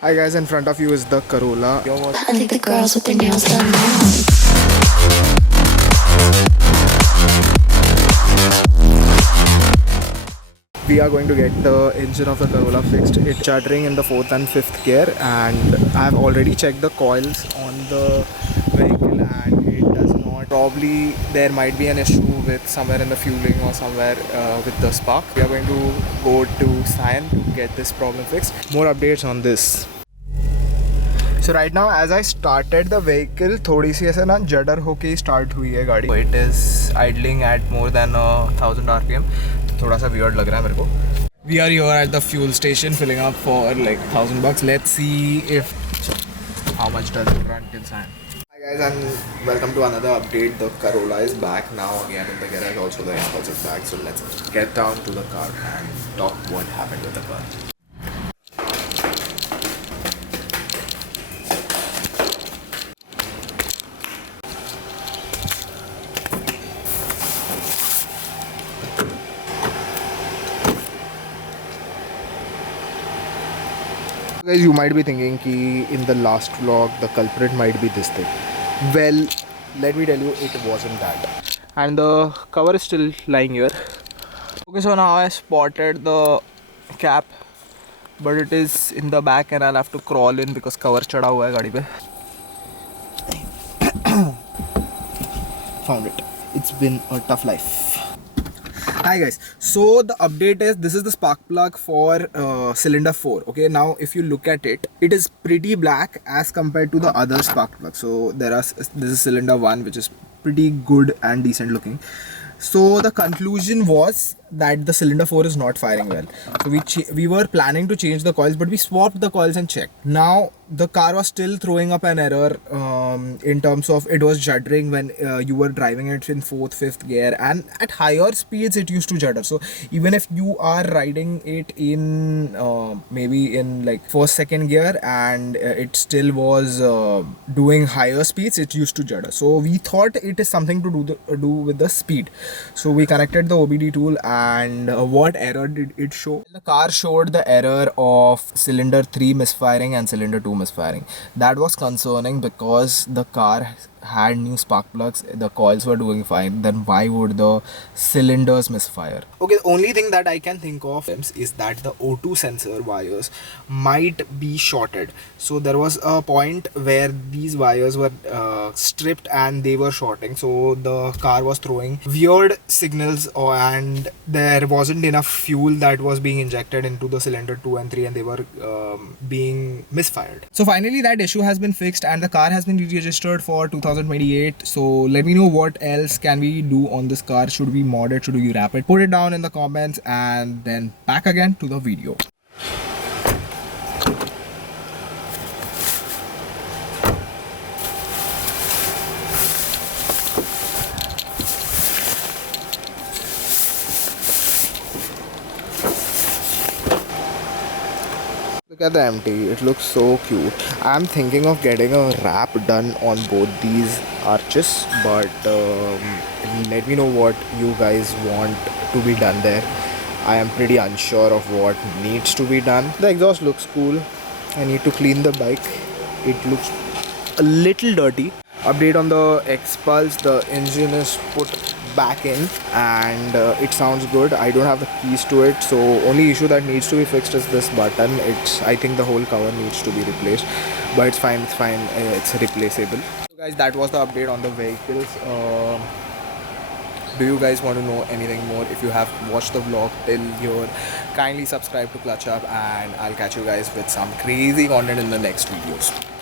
Hi guys, in front of you is the Corolla. I think the girls with their nails done now. We are going to get the engine of the Corolla fixed. It's chuttering in the 4th and 5th gear, and I have already checked the coils on the vehicle and it does not. Probably there might be an issue with somewhere in the fueling or somewhere with the spark. We are going to go to Cyan to get this problem fixed. More updates on this. So right now as I started the vehicle, थोड़ी सी ऐसे ना जडर होके start हुई है गाड़ी. It is idling at more than 1000 RPM. तो थोड़ा सा weird लग रहा है मेरे को. We are here at the fuel station filling up for like $1000. Let's see if how much does it run till Cyan. Hi guys and welcome to another update. The Corolla is back now again in the garage. Also the impulse is back. So let's get down to the car and talk what happened with the car. Guys, you might be thinking ki in the last vlog the culprit might be this thing. Well, let me tell you, it wasn't that. And the cover is still lying here. Okay, so now I spotted the cap, but it is in the back and I'll have to crawl in because cover chada hua hai gaadi pe. Found it. It's been a tough life. Hi guys, so the update is this is the spark plug for cylinder 4. Okay, now if you look at it, it is pretty black as compared to the other spark plugs. So this is cylinder 1, which is pretty good and decent looking. So the conclusion was that the cylinder 4 is not firing well. So we were planning to change the coils, but we swapped the coils and checked. Now the car was still throwing up an error in terms of it was juddering when you were driving it in 4th, 5th gear, and at higher speeds it used to judder. So even if you are riding it in maybe in like 1st, 2nd gear and it still was doing higher speeds, it used to judder. So we thought it is something to do with the speed. So we connected the OBD tool and what error did it show? The car showed the error of cylinder 3 misfiring and cylinder 2 misfiring. That was concerning because the car had new spark plugs, the coils were doing fine, then why would the cylinders misfire? Okay, the only thing that I can think of is that the O2 sensor wires might be shorted. So there was a point where these wires were stripped and they were shorting, so the car was throwing weird signals and there wasn't enough fuel that was being injected into the cylinder 2 and 3 and they were being misfired. So finally that issue has been fixed and the car has been re-registered for 2028. So let me know what else can we do on this car. Should we mod it? Should we wrap it? Put it down in the comments and then back again to the video. Look at the MT, it looks so cute. I'm thinking of getting a wrap done on both these arches, but let me know what you guys want to be done there. I am pretty unsure of what needs to be done. The exhaust looks cool. I need to clean the bike. It looks a little dirty. Update on the X-Pulse, the engine is put back in and it sounds good. I don't have the keys to it, so only issue that needs to be fixed is this button. I think the whole cover needs to be replaced, but it's fine, it's replaceable. So guys, that was the update on the vehicles. Do you guys want to know anything more? If you have watched the vlog till here, kindly subscribe to Clutch Up and I'll catch you guys with some crazy content in the next videos.